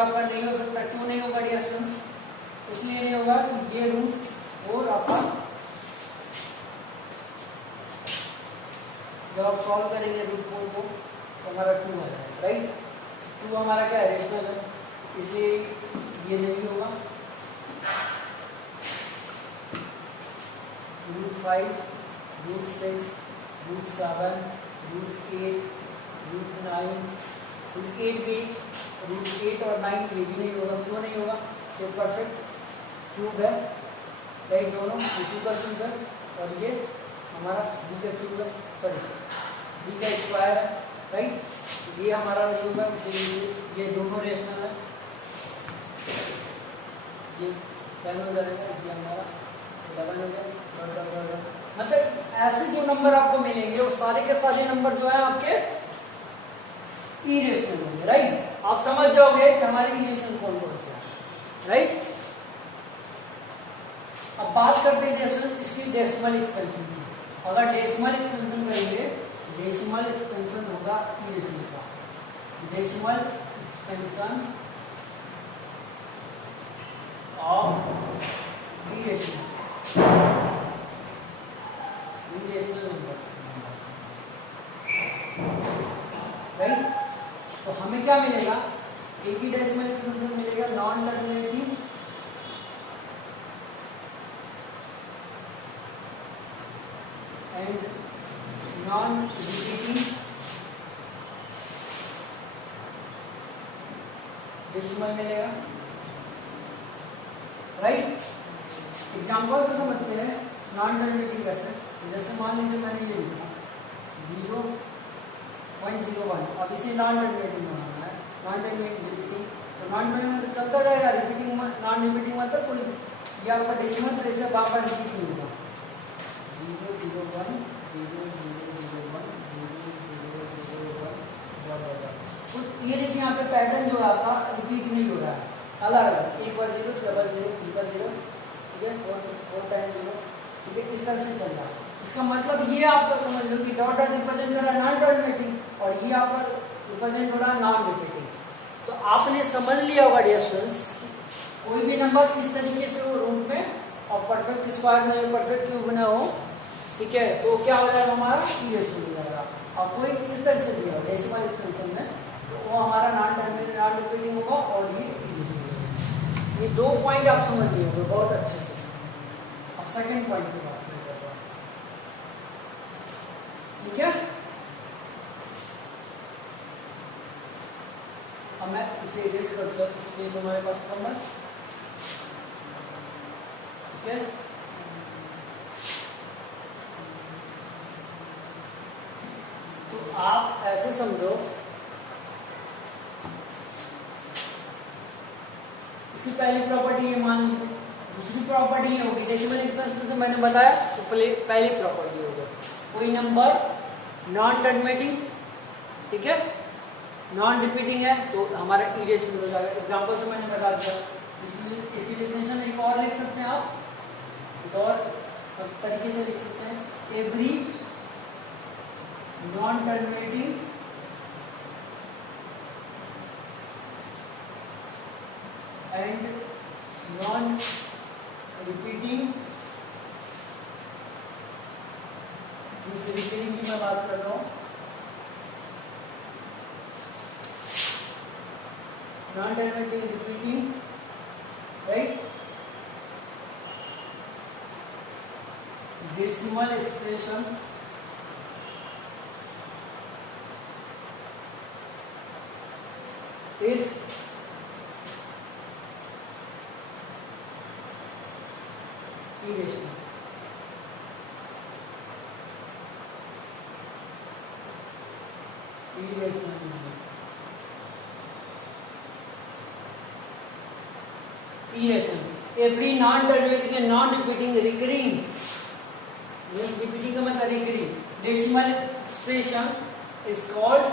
आपका नहीं हो सकता। क्यों नहीं होगा डियर स्टूडेंट्स? इसलिए नहीं होगा कि ये रूट और आपका जब आप सॉल्व करेंगे रूट 4 को तो हमारा 2 आ जाएगा, राइट। 2 हमारा क्या है, रेशनल है, इसलिए ये नहीं होगा। Root 5, root 6, root 7, root 8, root 9, root 8 भी, रूट 8 और 9 ये भी नहीं होगा। क्यों नहीं होगा? तो परफेक्ट क्यूब है, राइट, दोनों 2 का क्यूब है और ये हमारा b का क्यूब है, सॉरी b का स्क्वायर है, राइट। ये हमारा वैल्यू है, इसलिए ये दोनों रेशनल है। ये 10 हो जाएगा, ये हमारा 11 हो जाएगा। मतलब ऐसे जो नंबर आपको मिलेंगे वो सारे के सारे नंबर जो है आपके इरेशनल होंगे, राइट। आप समझ जाओगे कि हमारे इरेशनल कौन कौन से हैं, राइट। अब बात करते हैं इसकी डेसिमल एक्सपेंशन की। अगर डेसिमल एक्सपेंशन करेंगे, डेसिमल एक्सपेंशन होगा इरेशनल का। Decimal expansion of irrational numbers, right. तो हमें क्या मिलेगा? एक ही डेसिमल एक्सपेंशन मिलेगा, non terminating and non repeating decimal मिलेगा, राइट। एग्जाम्पल से समझते हैं नॉन टर्मिनेटिंग कैसे। जैसे मान लीजिए मैंने ये लिखा 0.01, अब इसे नॉन टर्मिनेटिंग बनाना है, नॉन टर्मिनेटिंग रिपीटिंग। तो नॉन टर्मिनेटिंग चलता जाएगा, रिपीटिंग नॉन रिपीटिंग मतलब कोई ये आपका डेसिमल प्लेस से बार बार रिपीट नहीं होगा। 001 तो ये देखिए यहाँ पे पैटर्न जो है आपका रिपीट नहीं हो रहा है, अलग अलग, एक बार 0, डबल 0, ट्रिपल 0, ठीक है, 4 टाइम 0, ठीक है, इस तरह से चल रहा है। इसका मतलब ये आप समझ लो कि डॉट डॉट रिप्रेजेंट कर रहा है नॉन टर्मिनेटिंग और ये आपका रिप्रेजेंट हो रहा है नॉन रिपीटिंग। तो आपने समझ लिया होगा डियर स्टूडेंट्स, कोई भी नंबर इस तरीके से वो रूट में और परफेक्ट स्क्वायर में परफेक्ट क्यूब ना हो, ठीक है, तो क्या हो जाएगा हमारा इरेशनल हो जाएगा। और कोई इस तरह से दिया हो डेसिमल एक्सपेंशन में तो वो हमारा नॉन टर्मिनेटिंग नॉन रिपीटिंग होगा और ये इरेशनल होगा। ये 2 पॉइंट आप समझ लिए होंगे बहुत अच्छे से। अब सेकंड पॉइंट की बात करते हैं, ठीक है। अब मैं इसे इरेज करता हूँ, स्पेस हमारे पास कम है, ठीक है। तो आप ऐसे समझो, इसकी पहली प्रॉपर्टी ये मान लीजिए, दूसरी प्रॉपर्टी ये होगी डेसिमल एक्सपेंशन से मैंने बताया, तो पहली प्रॉपर्टी होगी कोई नंबर नॉन टर्मिनेटिंग, ठीक है, नॉन रिपीटिंग है तो हमारा इरेशनल हो जाएगा। एग्जांपल से मैंने बता दिया। इसकी डेफिनेशन एक और लिख सकते हैं आप, एक और तरीके से लिख सकते हैं, every non terminating and non repeating, repeating की मैं बात कर रहा हूँ, non terminating repeating, right, decimal expression is irrational. Irrational. Every non-terminating and non-repeating recurring, repeating का मतलब recurring decimal expression is called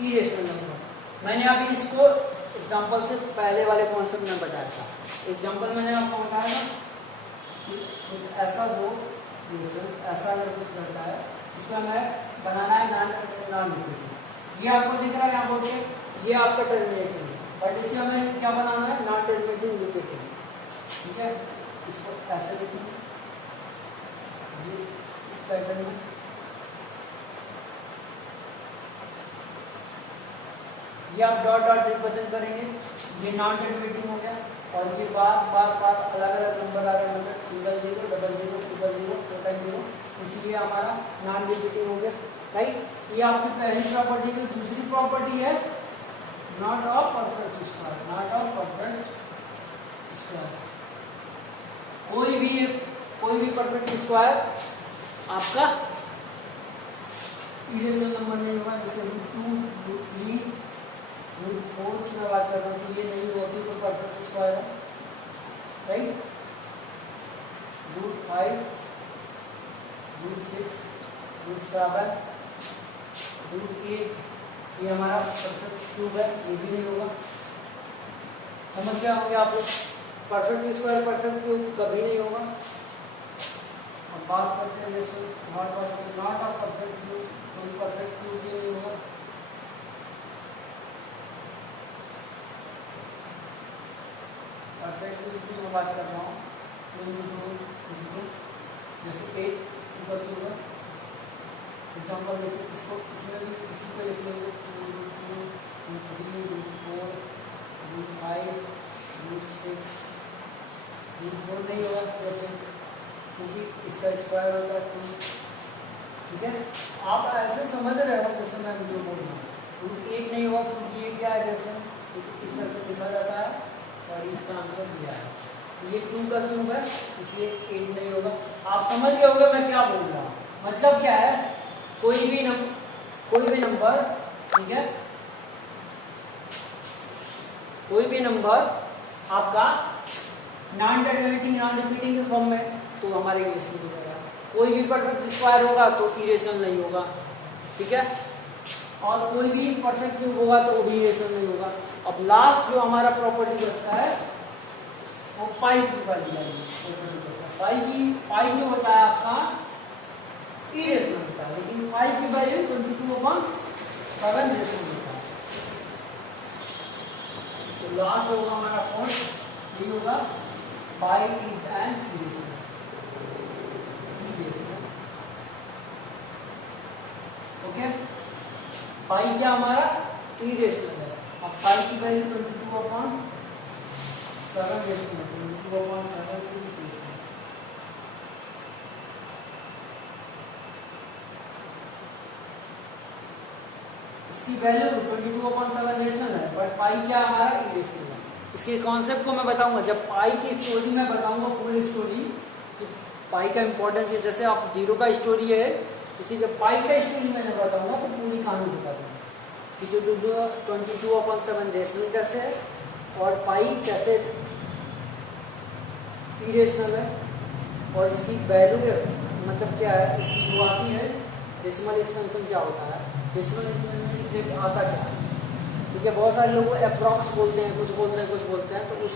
irrational number. मैंने अभी इसको एग्जांपल से पहले वाले कॉन्सेप्ट में बताया था। एग्जांपल मैंने आपको बताया था कि कुछ ऐसा दो ऐसा अगर कुछ रहता है उसका मैं बनाना है नॉन रिपीटिंग। ये आपको दिख रहा है यहाँ बोल के, ये आपका टर्मिनेटिंग है, बट इससे हमें क्या बनाना है, नॉन टर्मिनेटिंग रिपीटिंग, ठीक है। इसको ऐसे लिखेंगे ये इस पैटर्न में, ये आप डॉट डॉट रिप्रेजेंट करेंगे, ये नॉन टर्मिनेटिंग हो गया। और ये बार अलग अलग नंबर आ गए, मतलब single zero, double zero, triple zero, 4 time zero, इसीलिए हमारा नॉन रिपीटिंग हो गया, राइट। ये आपकी पहली प्रॉपर्टी की। दूसरी प्रॉपर्टी है not of perfect square, not of perfect square. कोई भी परफेक्ट स्क्वायर आपका इरेशनल नंबर नहीं होगा, जैसे √2, √3, √4 की मैं बात कर रहा हूँ, तो ये नहीं होती तो परफेक्ट स्क्वायर है, राइट। √5, √6, √7, √8, ये हमारा परफेक्ट क्यूब है, ये भी नहीं होगा। समझ गया होंगे आप लोग, परफेक्ट स्क्वायर परफेक्ट क्यूब कभी नहीं होगा। अब बात करते हैं जैसे नॉट ऑफ परफेक्ट क्यूब, कोई परफेक्ट क्यूब भी नहीं होगा। परफेक्ट क्यूब की मैं बात कर रहा हूँ, जैसे 8 ऊपर क्यूब है। एग्जाम्पल देखिए, इसको इसमें भी इसी को लिख लेंगे, 2, 3, 4, 5, 6, 4 नहीं होगा जैसे, क्योंकि इसका स्क्वायर होता है 2, ठीक है। आप ऐसे समझ रहे हो जैसे मैं जो बोल रहा हूँ। √8 नहीं होगा क्योंकि ये क्या है, जैसे कुछ इस तरह से लिखा जाता है और इसका आंसर दिया है, ये 2 का क्यूब है, इसलिए 8 नहीं होगा। आप समझ गए होंगे मैं क्या बोल रहा हूँ। मतलब क्या है, कोई भी नंबर, ठीक है, कोई भी नंबर आपका नॉन टर्मिनेटिंग नॉन रिपीटिंग के फॉर्म में, तो हमारे इरेशनल हो जाएगा। कोई भी परफेक्ट स्क्वायर होगा तो इरेशनल नहीं होगा, ठीक है। और कोई भी परफेक्ट क्यूब होगा तो वो भी इरेशनल नहीं होगा। अब लास्ट जो हमारा प्रॉपर्टी बचता है वो पाई की वाली है। पाई जो होता है आपका इरेशनल होता है, लेकिन पाई की वैल्यू 22/7 इरेशनल होता है। तो लास्ट होगा हमारा फोर्थ, ये होगा pi is an irrational. Okay, pi क्या हमारा इरेशनल है। अब पाई की वैल्यू 22/7 इरेशनल, 22/7 इज इरेशनल। इसकी वैल्यू 22/7 रेशनल है, बट पाई क्या हमारा इरेशनल है। इसके कॉन्सेप्ट को मैं बताऊंगा जब पाई की स्टोरी में बताऊंगा, पूरी स्टोरी पाई का इंपॉर्टेंस है। जैसे आप 0 का स्टोरी है, उसी जब पाई का स्टोरी मैंने बताऊंगा तो पूरी कहानी बता दूंगा कि जो 22/7 रेशनल कैसे है और पाई कैसे इरेशनल है, और इसकी वैल्यू मतलब क्या है, इसकी जो आती है डेसिमल एक्सपेंशन क्या होता है, डेसिमल एक्सपेंशन आता क्या है, ठीक है। बहुत सारे लोग अप्रॉक्स बोलते हैं, कुछ बोलते हैं, तो उस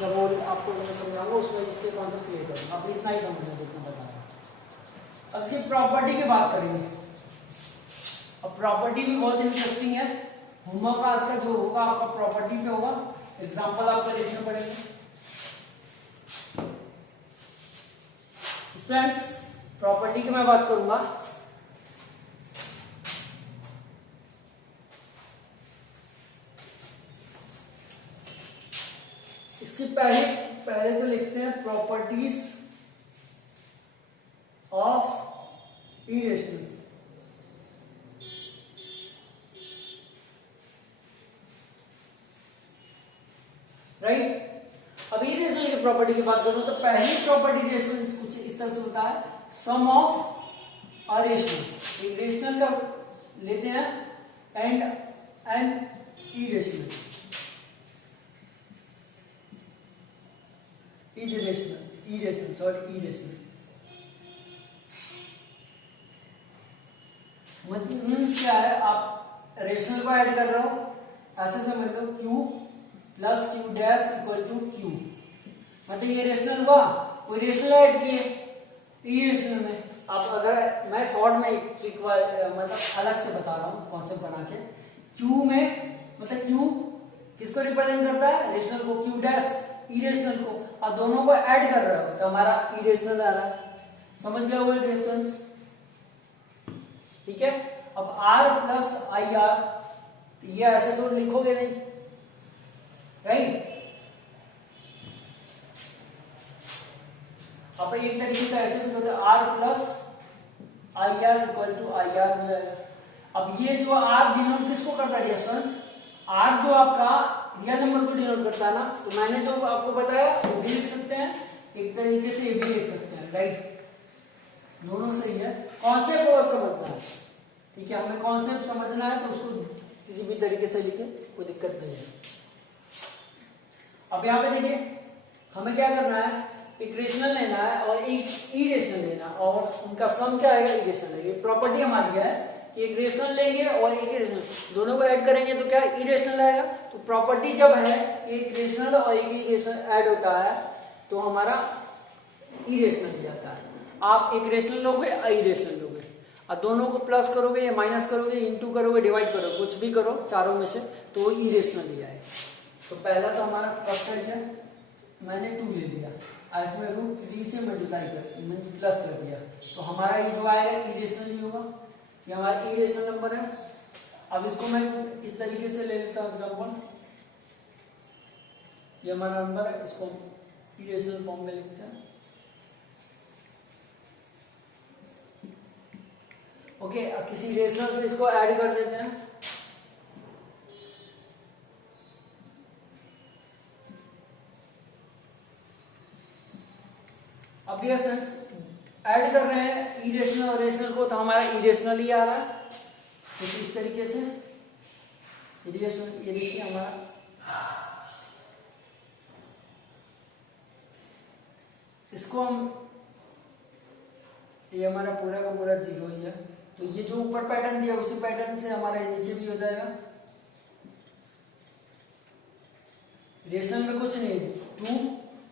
जब वो आपको मैं समझाऊंगा उसमें इसके कॉन्सेप्ट क्लियर करूँगा। आप इतना ही समझना जितना बता रहा हूँ। अब इसकी प्रॉपर्टी की बात करेंगे। अब प्रॉपर्टी भी बहुत इंटरेस्टिंग है। होमवर्क आज का जो होगा आपका प्रॉपर्टी पे होगा, एग्जाम्पल आपको देखने पड़ेंगे। स्टूडेंट्स, प्रॉपर्टी की मैं बात करूंगा। इसकी पहले तो लिखते हैं प्रॉपर्टीज ऑफ इरेशनल। राइट, अब इरेशनल की प्रॉपर्टी की बात करूं तो पहली प्रॉपर्टी इरेशनल कुछ इस तरह से होता है, सम ऑफ अरेशनल। इरेशनल का लेते हैं एंड एन इरेशनल इरेशनल मतलब क्या है, आप रेशनल को ऐड कर रहे हो, ऐसे समझ लो Q plus Q dash equal to Q, मतलब ये रेशनल हुआ, कोई रेशनल ऐड किए इरेशनल में। अब अगर मैं शॉर्ट में मतलब अलग से बता रहा हूँ कॉन्सेप्ट बना के, क्यू में मतलब क्यू किसको रिप्रेजेंट करता है? रेशनल को, क्यू डैश इरेशनल को, और दोनों को ऐड कर रहे हो तो हमारा इरेशनल आ रहा है। समझ गया वो डिस्टेंस? ठीक है। अब आर प्लस आई आर, ये ऐसे तो लिखोगे नहीं, राइट? अब एक तरीके से ऐसे भी होता है, R plus I R equal to I R हो जाएगा। अब ये जो आर डिनोट किसको करता है डिस्टेंस? आर जो आपका रियल नंबर को डिनोट करता है ना, तो मैंने जो आपको बताया वो भी लिख सकते हैं, एक तरीके से ये भी लिख सकते हैं, राइट? दोनों सही है। कॉन्सेप्ट और समझना है, ठीक है? हमें कॉन्सेप्ट समझना है तो उसको किसी भी तरीके से लिखे, कोई दिक्कत नहीं है। अब यहाँ पे देखिए हमें क्या करना है, एक रेशनल लेना है और एक इरेशनल लेना, और उनका सम क्या आएगा? इरेशनल है। ये प्रॉपर्टी हमारी है कि एक रेशनल लेंगे और एक इरेशनल, दोनों को ऐड करेंगे तो क्या इरेशनल आएगा। तो प्रॉपर्टी जब है एक रेशनल और एक इरेशनल ऐड होता है तो हमारा इरेशनल हो जाता है। आप एक रेशनल लोगे और इरेशनल लोगे, और दोनों को प्लस करोगे या माइनस करोगे, इंटू करोगे, डिवाइड करोगे, कुछ भी करो चारों में से, तो इरेशनल ही आएगा। तो पहला तो हमारा प्लस कर दिया, मैंने 2 ले लिया, और इसमें √3 से मल्टीप्लाई कर मीन प्लस कर दिया, तो हमारा ये जो आएगा इरेशनल ही होगा, ये हमारा इरेशनल नंबर है। अब इसको मैं इस तरीके से ले लेता हूँ एग्जाम्पल, ये हमारा नंबर है, इसको इरेशनल फॉर्म में लिखते हैं। ओके, अब किसी रेशनल से इसको ऐड कर देते हैं। अब ये सेंस ऐड कर रहे हैं इरेशनल और रेशनल को, तो हमारा इरेशनल ही आ रहा है। तो इस तरीके से इरेशनल, ये देखिए हमारा इसको हम, ये हमारा पूरा का पूरा 0 ही है, तो ये जो ऊपर पैटर्न दिया उसी पैटर्न से हमारा नीचे भी हो जाएगा। रेशनल में कुछ नहीं,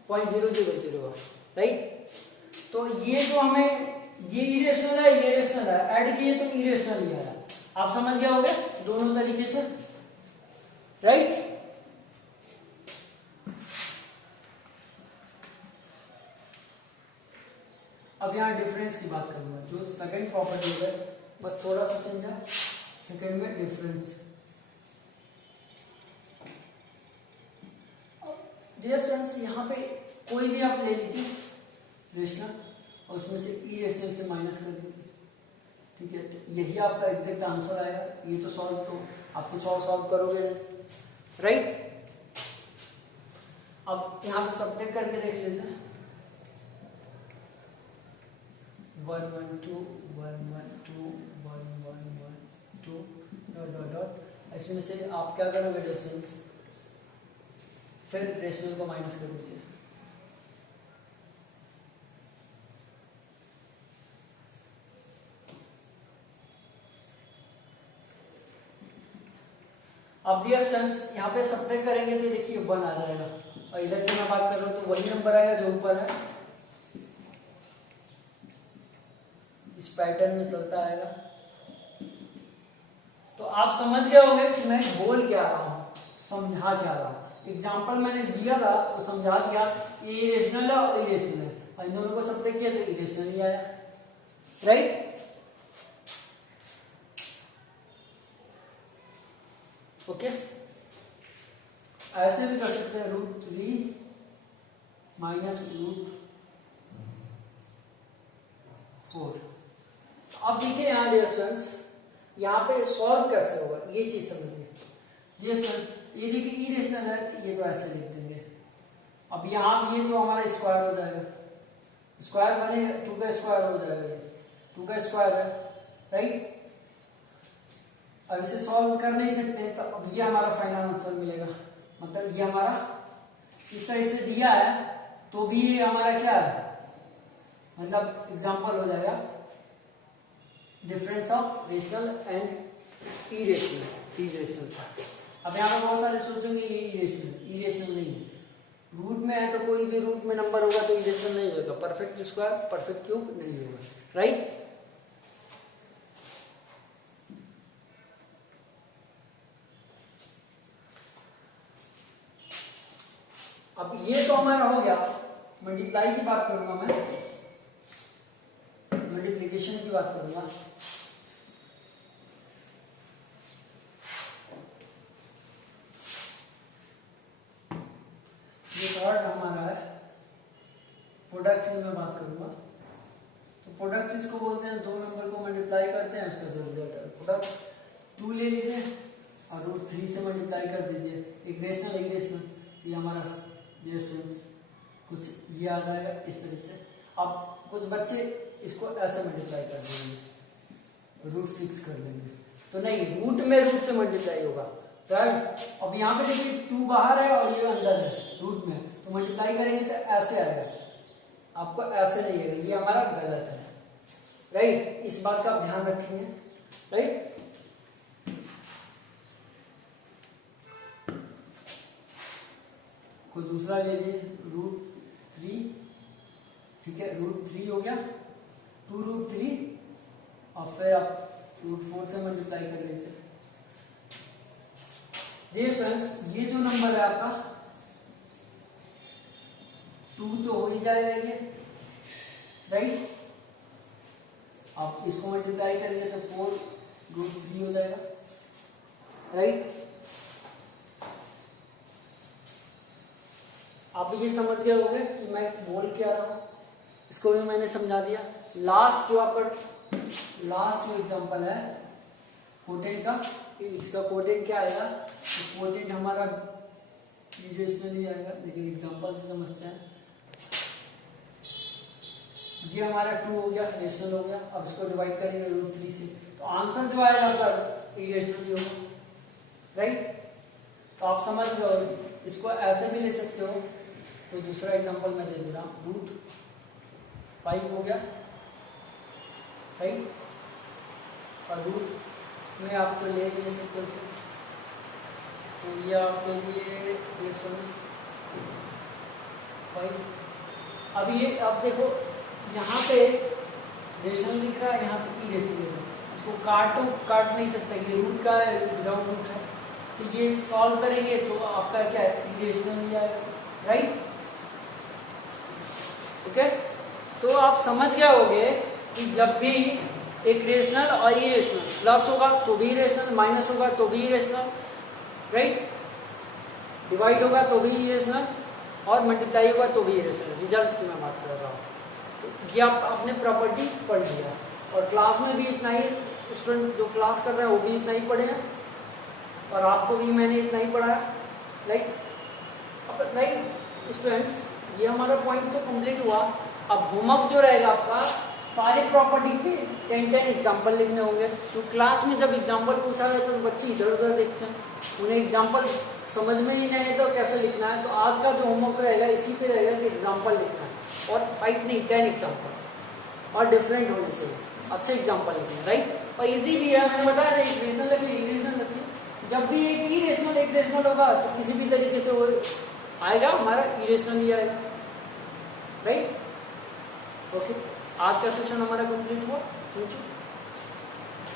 2.000, राइट? तो ये जो हमें, ये इरेशनल है, ये रेशनल है, ऐड किए तो इरेशनल ही आ रहा है। आप समझ गए होंगे दोनों तरीके से, राइट? अब यहाँ डिफरेंस की बात करूंगा, जो सेकंड प्रॉपर्टी है बस थोड़ा सा चेंज है, सेकंड में डिफरेंस। डियर स्टूडेंट्स, यहाँ पे कोई भी आप ले लीजिए रेशनल और उसमें से ई रेशनल से माइनस कर दीजिए, ठीक है? तो यही आपका एग्जैक्ट आंसर आएगा। ये तो सॉल्व, तो आप कुछ और सॉल्व करोगे नहीं, राइट? अब यहाँ पे सब्ट्रैक्ट करके देख लीजिए, 1 1 2 1 1 2 1 1 1 2 डॉट डॉट डॉट। इसमें से आप क्या करोगे डिस्टेंस, फिर रेशनल को माइनस कर दीजिए। अब डियर स्टूडेंट्स यहाँ पे सब्ट्रैक्ट करेंगे तो देखिए 1 आ जाएगा, और इधर की मैं बात कर रहा हूँ तो वही नंबर आएगा जो ऊपर है, इस पैटर्न में चलता आएगा। तो आप समझ गए होंगे कि मैं बोल क्या रहा हूँ, समझा क्या रहा हूँ। एग्जाम्पल मैंने दिया था तो समझा दिया, ये इरेशनल है और इरेशनल है, और इन दोनों को सब्ट्रैक्ट किया तो इरेशनल ही आया, राइट? ओके, ऐसे भी कर सकते हैं, √3 माइनस √4। अब देखिए यहाँ डियर स्टूडेंट्स, यहाँ पे सॉल्व कैसे होगा ये चीज समझिए। डियर स्टूडेंट्स, ये देखिए इरेशनल है तो ये तो ऐसे लिख देंगे। अब यहाँ ये तो हमारा स्क्वायर हो जाएगा, स्क्वायर बने 2 का स्क्वायर हो जाएगा, ये 2 का स्क्वायर है, राइट? अब इसे सॉल्व कर नहीं सकते तो अब ये हमारा फाइनल आंसर मिलेगा, मतलब ये हमारा इस तरह से दिया है तो भी ये हमारा क्या है, मतलब एग्जांपल हो जाएगा difference of rational and irrational. अब यहाँ पे बहुत सारे सोचेंगे ये इरेशनल नहीं है, रूट में है तो कोई भी रूट में नंबर होगा तो इरेशनल नहीं होगा, परफेक्ट स्क्वायर परफेक्ट क्यूब नहीं होगा, राइट? ये तो हमारा हो गया। मल्टीप्लाई की बात करूंगा मैं, मल्टीप्लिकेशन की बात करूंगा। ये थर्ड हमारा है, प्रोडक्ट की मैं बात करूंगा। तो प्रोडक्ट इसको बोलते हैं, दो नंबर को मल्टीप्लाई करते हैं उसका जो रिजल्ट है। प्रोडक्ट 2 ले लीजिए और रूट 3 से मल्टीप्लाई कर दीजिए, एक रेशनल एक रेशनल, तो ये हमारा डियर स्टूडेंट्स कुछ ये आ जाएगा इस तरह से। अब कुछ बच्चे इसको ऐसे मल्टीप्लाई कर देंगे, रूट 6 कर देंगे, तो नहीं, रूट में रूट से मल्टीप्लाई होगा, राइट। अब यहाँ पे देखिए 2 बाहर है और ये अंदर है रूट में, तो मल्टीप्लाई करेंगे तो ऐसे आएगा, आपको ऐसे नहीं आएगा, ये हमारा गलत है, राइट। इस बात का आप ध्यान रखेंगे, राइट। कोई दूसरा ले लीजिए, रूट 3, ठीक है, रूट 3 हो गया, 2 रूट 3 और फिर आप रूट 4 से मल्टीप्लाई कर लीजिए। डियर फ्रेंड्स, ये जो नंबर है आपका 2 तो हो ही जाएगा ये, राइट। आप इसको मल्टीप्लाई करेंगे तो 4 रूट 3 हो जाएगा, राइट। आप ये समझ गए होंगे कि मैं बोल क्या रहा हूं, इसको भी मैंने समझा दिया। लास्ट जो आपका लास्ट जो एग्जांपल है कोटेंट का, इसका कोटेंट क्या आएगा, कोटेंट हमारा नहीं आएगा, लेकिन एग्जांपल से समझते हैं। ये हमारा 2 हो गया, रेशनल हो गया, अब इसको डिवाइड करेंगे रूट 3 से, तो आंसर जो आएगा आपका इरेशनल ही होगा, राइट। तो आप समझ गए, इसको ऐसे भी ले सकते हो। तो दूसरा एग्जांपल मैं दे रहा हूं, रूट 5 हो गया, राइट, और रूट में आपको ले सकते हो, तो ये आपके लिए 5। अब ये अब देखो यहाँ पे रेशनल लिख रहा है, यहाँ पे इरेशनल लिख रहा है, इसको काट नहीं सकता, ये रूट का है, विदाउट रूट है, तो ये सॉल्व करेंगे तो आपका क्या है, इरेशनल ही आएगा, राइट। ओके, तो आप समझ गए होंगे कि जब भी एक रेशनल और इरेशनल, प्लस होगा तो भी इरेशनल, माइनस होगा तो भी इरेशनल, राइट, डिवाइड होगा तो भी इरेशनल और मल्टीप्लाई होगा तो भी इरेशनल, रिजल्ट की मैं बात कर रहा हूँ। तो ये आप अपने प्रॉपर्टी पढ़ लिया, और क्लास में भी इतना ही, स्टूडेंट जो क्लास कर रहा है वो भी इतना ही पढ़े हैं, और आपको भी मैंने इतना ही पढ़ाया, लाइक स्टूडेंट्स। ये हमारा पॉइंट तो कंप्लीट हुआ। अब होमवर्क जो रहेगा आपका, सारे प्रॉपर्टी के 10 एग्जाम्पल लिखने होंगे। तो क्लास में जब एग्जाम्पल पूछा जाए तो बच्चे इधर उधर देखते हैं, उन्हें एग्जाम्पल समझ में ही नहीं है तो कैसे लिखना है। तो आज का जो होमवर्क रहेगा इसी पे रहेगा कि एग्जाम्पल लिखना है, और 5 नहीं 10 एग्जाम्पल, और डिफरेंट होने चाहिए, अच्छे एग्जाम्पल लिखना, राइट। और ईजी भी है, मैंने बताया इरेशनल रखिए, इरेशनल रखिए। जब भी एक इरेशनल एक रेशनल होगा तो किसी भी तरीके से वो आएगा, हमारा इरेशनल ही आएगा, राइट। ओके, आज का सेशन हमारा कंप्लीट हुआ। Thank you.